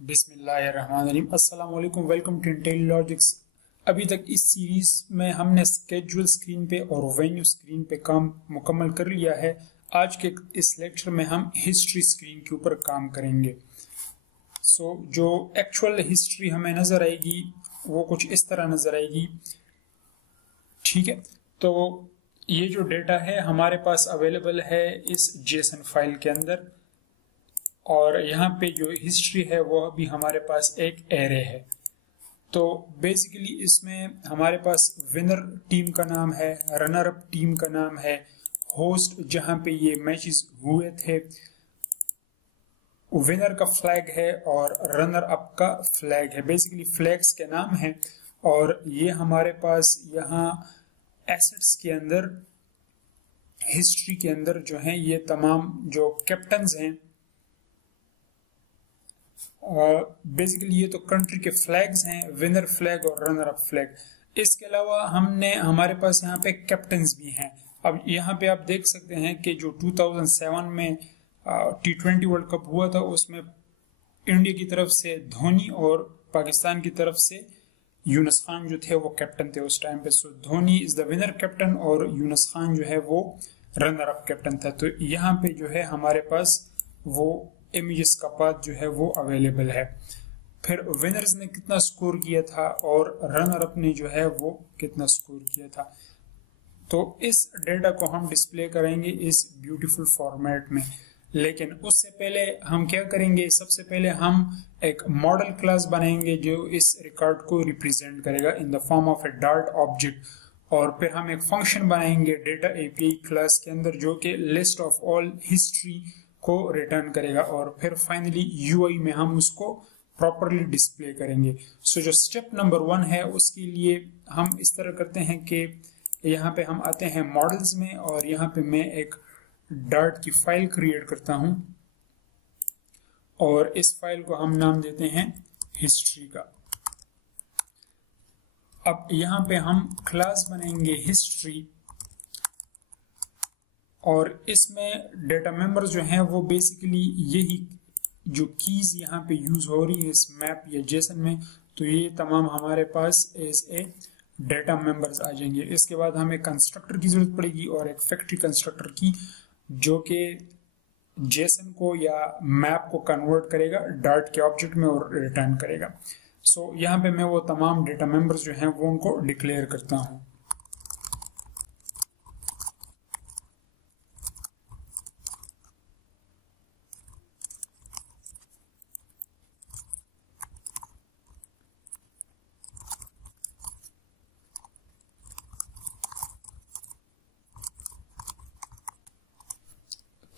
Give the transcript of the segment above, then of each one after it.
बिस्मिल्लाहिर्रहमानिर्रहीम। अस्सलाम वालेकुम, वेलकम टू इंटेलिलॉजिक्स। अभी तक इस सीरीज में हमने स्केड्यूल स्क्रीन पे और वेन्यू स्क्रीन पे काम मुकम्मल कर लिया है। आज के इस लेक्चर में हम हिस्ट्री स्क्रीन के ऊपर काम करेंगे। जो एक्चुअल हिस्ट्री हमें नज़र आएगी वो कुछ इस तरह नज़र आएगी। ठीक है, तो ये जो डेटा है हमारे पास अवेलेबल है इस जेसन फाइल के अंदर, और यहाँ पे जो हिस्ट्री है वो अभी हमारे पास एक एरे है। तो बेसिकली इसमें हमारे पास विनर टीम का नाम है, रनर अप टीम का नाम है, होस्ट जहाँ पे ये मैचेस हुए थे, विनर का फ्लैग है और रनर अप का फ्लैग है। बेसिकली फ्लैग्स के नाम है। और ये हमारे पास यहाँ एसेट्स के अंदर, हिस्ट्री के अंदर जो है ये तमाम जो कैप्टन्स हैं, बेसिकली ये तो कंट्री के फ्लैग्स हैं, विनर फ्लैग और रनर अप फ्लैग। इसके अलावा हमारे पास यहाँ पे कैप्टन्स भी हैं। अब यहाँ पे आप देख सकते हैं कि जो 2007 में T20 वर्ल्ड कप हुआ था उसमें इंडिया की तरफ से धोनी और पाकिस्तान की तरफ से यूनुस खान जो थे वो कैप्टन थे उस टाइम पे। So Dhoni is the winner captain और यूनुस खान जो है वो रनर अप कैप्टन था। तो यहाँ पे जो है हमारे पास वो इमेजेस का पाथ जो है वो अवेलेबल है। फिर विनर्स ने कितना स्कोर किया था और रनर अप ने जो है वो कितना स्कोर किया था। तो इस डेटा को हम डिस्प्ले करेंगे इस ब्यूटीफुल फॉर्मेट में। लेकिन उससे पहले हम क्या करेंगे, सबसे पहले हम एक मॉडल क्लास बनाएंगे जो इस रिकॉर्ड को रिप्रेजेंट करेगा in the form of A dart object. और फिर हम एक फंक्शन बनाएंगे डेटा एपीआई क्लास के अंदर जो कि लिस्ट ऑफ ऑल हिस्ट्री को रिटर्न करेगा। और फिर फाइनली यूआई में हम उसको प्रॉपरली डिस्प्ले करेंगे। जो स्टेप नंबर 1 है उसके लिए हम इस तरह करते हैं कि यहाँ पे हम आते हैं मॉडल्स में और यहाँ पे मैं एक डार्ट की फाइल क्रिएट करता हूँ और इस फाइल को हम नाम देते हैं हिस्ट्री का। अब यहाँ पे हम क्लास बनाएंगे हिस्ट्री और इसमें डेटा मेंबर जो हैं वो बेसिकली यही जो कीज यहाँ पे यूज हो रही है इस मैप या जेसन में, तो ये तमाम हमारे पास एज ए डेटा मेंबर्स आ जाएंगे। इसके बाद हमें कंस्ट्रक्टर की जरूरत पड़ेगी और एक फैक्ट्री कंस्ट्रक्टर की जो कि जेसन को या मैप को कन्वर्ट करेगा डार्ट के ऑब्जेक्ट में और रिटर्न करेगा। यहाँ पे मैं वो तमाम डेटा मेंबर्स जो हैं वो उनको डिक्लेयर करता हूँ।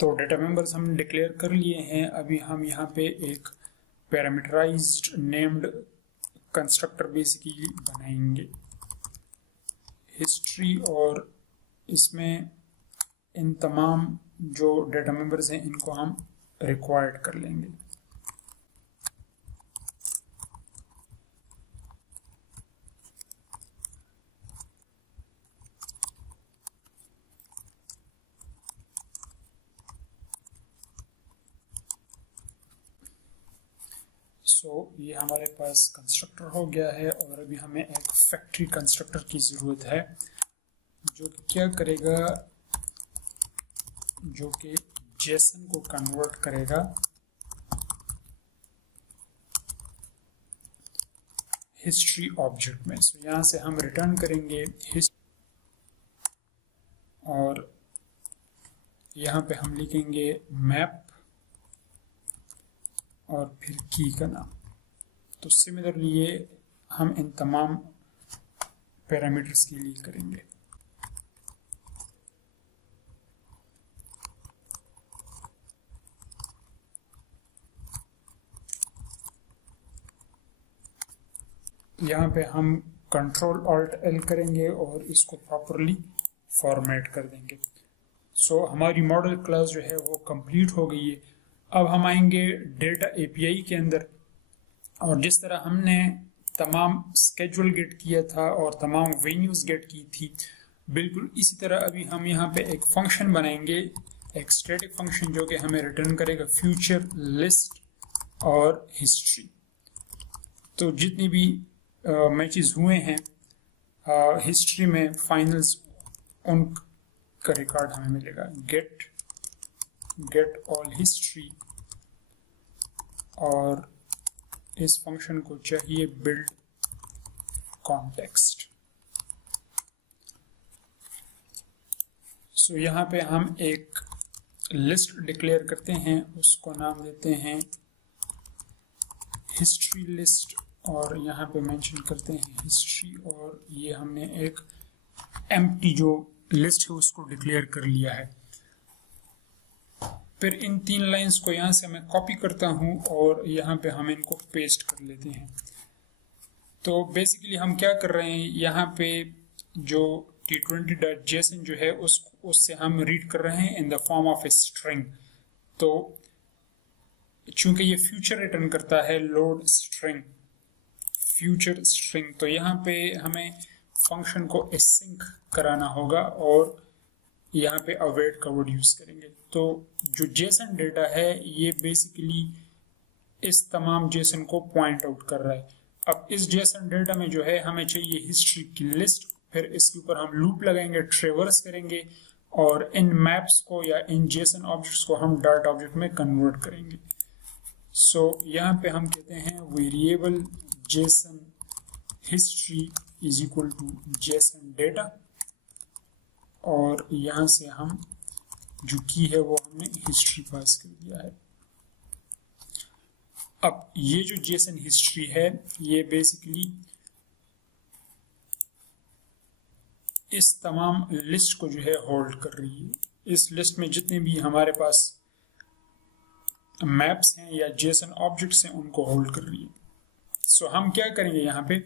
तो डेटा मेंबर्स हम डिक्लेयर कर लिए हैं। अभी हम यहाँ पे एक पैरामीटराइज्ड नेम्ड कंस्ट्रक्टर बेसिकली बनाएंगे हिस्ट्री, और इसमें इन तमाम जो डेटा मेंबर्स हैं इनको हम रिक्वायर्ड कर लेंगे। ये हमारे पास कंस्ट्रक्टर हो गया है और अभी हमें एक फैक्ट्री कंस्ट्रक्टर की ज़रूरत है जो कि क्या करेगा, जो कि जेसन को कन्वर्ट करेगा हिस्ट्री ऑब्जेक्ट में। यहाँ से हम रिटर्न करेंगे हिस्ट्री और यहाँ पे हम लिखेंगे मैप और फिर की का नाम। तो सिमिलरली ये हम इन तमाम पैरामीटर्स के लिए करेंगे। यहाँ पे हम कंट्रोल ऑल्ट एल करेंगे और इसको प्रॉपरली फॉर्मेट कर देंगे। हमारी मॉडल क्लास जो है वो कंप्लीट हो गई है। अब हम आएंगे डेटा एपीआई के अंदर और जिस तरह हमने तमाम स्केड्यूल गेट किया था और तमाम वेन्यूज गेट की थी, बिल्कुल इसी तरह अभी हम यहाँ पे एक फंक्शन बनाएंगे, एक स्टैटिक फंक्शन जो कि हमें रिटर्न करेगा फ्यूचर लिस्ट और हिस्ट्री। तो जितनी भी मैचेस हुए हैं हिस्ट्री में फाइनल्स, उनका रिकॉर्ड हमें मिलेगा। गेट ऑल हिस्ट्री, और इस फंक्शन को चाहिए बिल्ड कॉन्टेक्स्ट। सो यहाँ पे हम एक लिस्ट डिक्लेयर करते हैं, उसको नाम देते हैं हिस्ट्री लिस्ट, और यहाँ पे मेंशन करते हैं हिस्ट्री, और ये हमने एक एम्प्टी जो लिस्ट है उसको डिक्लेयर कर लिया है। फिर इन 3 लाइंस को यहाँ से मैं कॉपी करता हूँ और यहाँ पे हम इनको पेस्ट कर लेते हैं। तो बेसिकली हम क्या कर रहे हैं, यहाँ पे जो t20.json जो है उससे हम रीड कर रहे हैं in the form of a string. तो चूंकि ये फ्यूचर रिटर्न करता है, लोड स्ट्रिंग फ्यूचर स्ट्रिंग, तो यहाँ पे हमें फंक्शन को एसिंक कराना होगा और यहाँ पे अवेट का वर्ड यूज करेंगे। तो जो जेसन डेटा है ये बेसिकली इस तमाम जेसन को पॉइंट आउट कर रहा है। अब इस जेसन डेटा में जो है हमें चाहिए हिस्ट्री की लिस्ट, फिर इसके ऊपर हम लूप लगाएंगे, ट्रेवर्स करेंगे, और इन मैप्स को या इन जेसन ऑब्जेक्ट्स को हम डाटा ऑब्जेक्ट में कन्वर्ट करेंगे। सो यहाँ पे हम कहते हैं variable JSON history is equal to JSON data, और यहाँ से हम जो की है वो हमने हिस्ट्री पास कर दिया है। अब ये जो जेसन हिस्ट्री है ये बेसिकली इस तमाम लिस्ट को जो है होल्ड कर रही है। इस लिस्ट में जितने भी हमारे पास मैप्स हैं या जेसन ऑब्जेक्ट्स हैं उनको होल्ड कर रही है। सो हम क्या करेंगे, यहाँ पे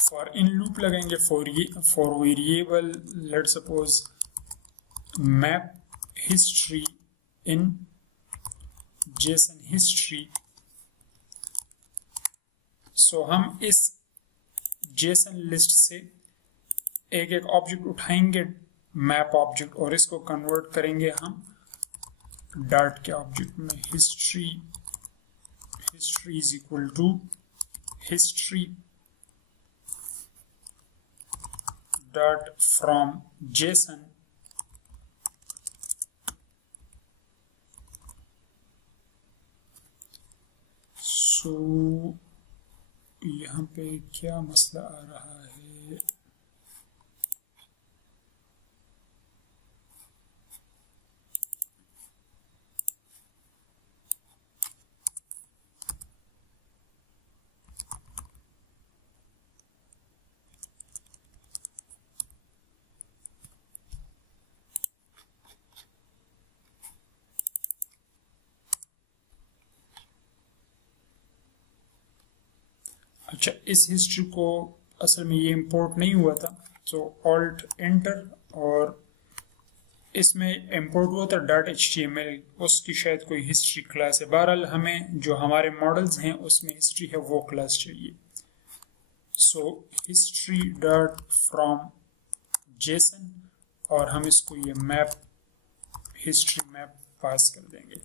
फॉर इन लूप लगाएंगे for variable let suppose map history in JSON history. So हम इस जेसन लिस्ट से एक एक ऑब्जेक्ट उठाएंगे, मैप ऑब्जेक्ट, और इसको कन्वर्ट करेंगे हम डाट के ऑब्जेक्ट में। History is equal to history dot from JSON so यहाँ पे क्या मसला आ रहा है, अच्छा इस हिस्ट्री को असल में ये इंपोर्ट नहीं हुआ था, तो ऑल्ट एंटर, और इसमें इंपोर्ट हुआ था .html, उसकी शायद कोई हिस्ट्री क्लास है। बहरहाल हमें जो हमारे मॉडल्स हैं उसमें हिस्ट्री है वो क्लास चाहिए। So history dot from Jason, और हम इसको ये मैप हिस्ट्री मैप पास कर देंगे।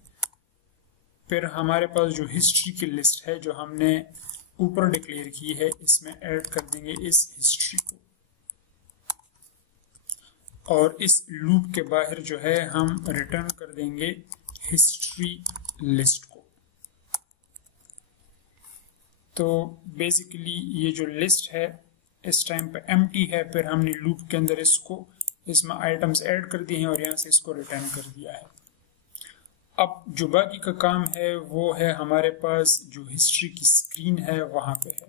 फिर हमारे पास जो हिस्ट्री की लिस्ट है जो हमने ऊपर डिक्लेयर की है, इसमें ऐड कर देंगे इस हिस्ट्री को, और इस लूप के बाहर जो है हम रिटर्न कर देंगे हिस्ट्री लिस्ट को। तो बेसिकली ये जो लिस्ट है इस टाइम पे एम्प्टी है, फिर हमने लूप के अंदर इसमें आइटम्स ऐड कर दिए हैं और यहाँ से इसको रिटर्न कर दिया है। अब जो बाकी का काम है वो है हमारे पास जो हिस्ट्री की स्क्रीन है वहां पे है।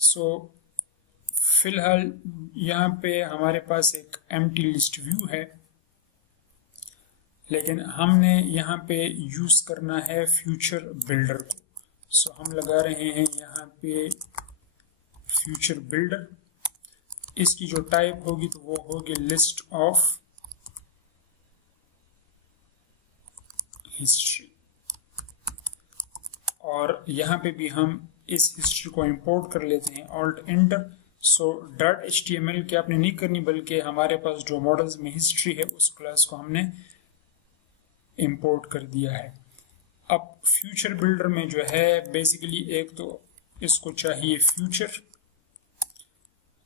सो फिलहाल यहाँ पे हमारे पास एक एम्प्टी लिस्ट व्यू है, लेकिन हमने यहाँ पे यूज करना है फ्यूचर बिल्डर को। सो हम लगा रहे हैं यहाँ पे फ्यूचर बिल्डर। इसकी जो टाइप होगी तो वो होगी लिस्ट ऑफ हिस्ट्री, और यहाँ पे भी हम इस हिस्ट्री को इंपोर्ट कर लेते हैं, ऑल्ट एंटर। सो .html की आपने नहीं करनी, बल्कि हमारे पास जो मॉडल्स में हिस्ट्री है उस क्लास को हमने इंपोर्ट कर दिया है। अब फ्यूचर बिल्डर में जो है बेसिकली एक तो इसको चाहिए फ्यूचर,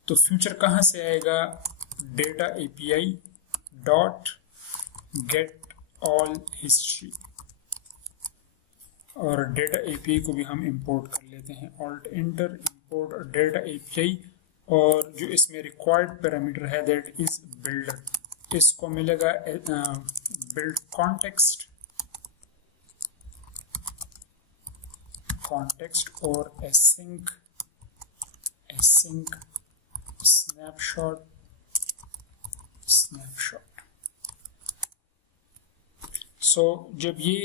तो फ्यूचर कहाँ से आएगा, data API dot get all history, और डेटा एपीआई को भी हम इंपोर्ट कर लेते हैं, alt inter import data API, और जो इसमें रिक्वायर्ड पैरामीटर है दैट इज बिल्डर, इसको मिलेगा बिल्ड कॉन्टेक्स्ट और एसिंक स्नैपशॉट। सो जब ये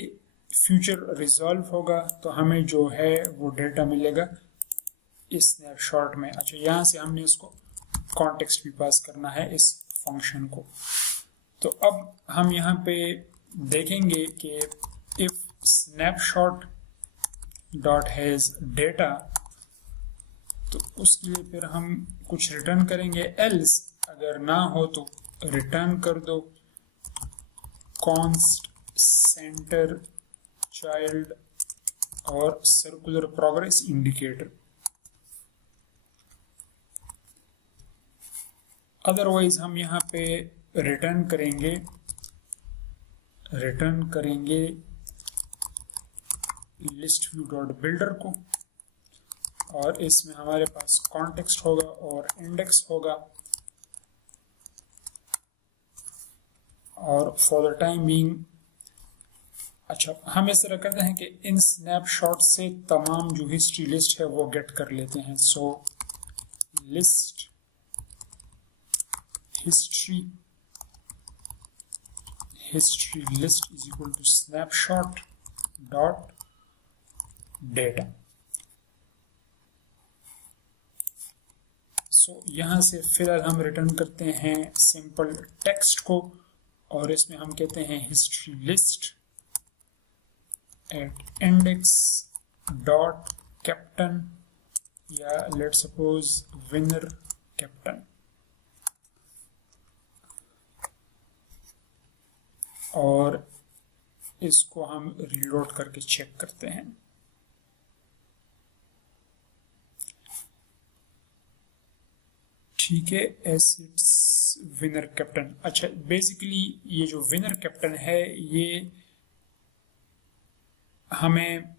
फ्यूचर रिजॉल्व होगा तो हमें जो है वो डेटा मिलेगा इस स्नैपशॉट में। अच्छा, यहाँ से हमने इसको कॉन्टेक्स्ट भी पास करना है इस फंक्शन को। तो अब हम यहाँ पे देखेंगे कि if snapshot dot has data, तो उसके लिए फिर हम कुछ रिटर्न करेंगे, एल्स अगर ना हो तो रिटर्न कर दो कॉन्स्ट सेंटर चाइल्ड और सर्कुलर प्रोग्रेस इंडिकेटर। अदरवाइज हम यहाँ पे रिटर्न करेंगे लिस्ट व्यू डॉट बिल्डर को, और इसमें हमारे पास कॉन्टेक्स्ट होगा और इंडेक्स होगा, और फॉर द टाइम बीइंग अच्छा हम इस तरह करते हैं कि इन स्नैपशॉट से तमाम जो हिस्ट्री लिस्ट है वो गेट कर लेते हैं। So list history list is equal to snapshot dot data. So यहां से फिलहाल हम रिटर्न करते हैं सिंपल टेक्स्ट को, और इसमें हम कहते हैं history list at index dot captain, या लेट्स सपोज विनर कैप्टन, और इसको हम रीलोड करके चेक करते हैं। ठीक है, एसिड्स विनर कैप्टन। अच्छा, बेसिकली ये जो विनर कैप्टन है ये हमें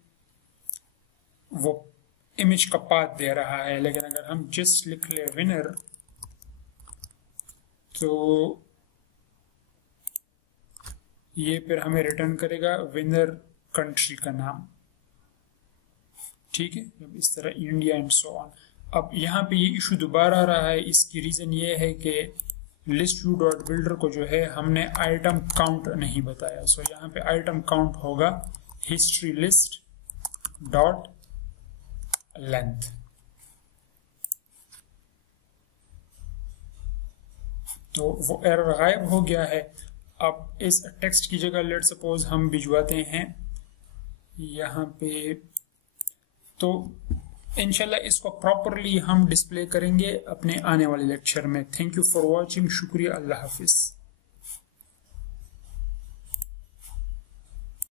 वो इमेज का पाथ दे रहा है, लेकिन अगर हम जस्ट लिख ले विनर तो ये फिर हमें रिटर्न करेगा विनर कंट्री का नाम। ठीक है, इस तरह इंडिया एंड सो ऑन। अब यहाँ पे ये इशू दोबारा आ रहा है, इसकी रीजन ये है कि लिस्ट व्यू डॉट बिल्डर को जो है हमने आइटम काउंट नहीं बताया। सो यहाँ पे आइटम काउंट होगा हिस्ट्री लिस्ट डॉट लेंथ। तो वो एरर गायब हो गया है। अब इस टेक्स्ट की जगह लेट सपोज हम भिजवाते हैं यहाँ पे, तो इंशाल्लाह इसको प्रॉपरली हम डिस्प्ले करेंगे अपने आने वाले लेक्चर में। थैंक यू फॉर वॉचिंग, शुक्रिया, अल्लाह हाफिज।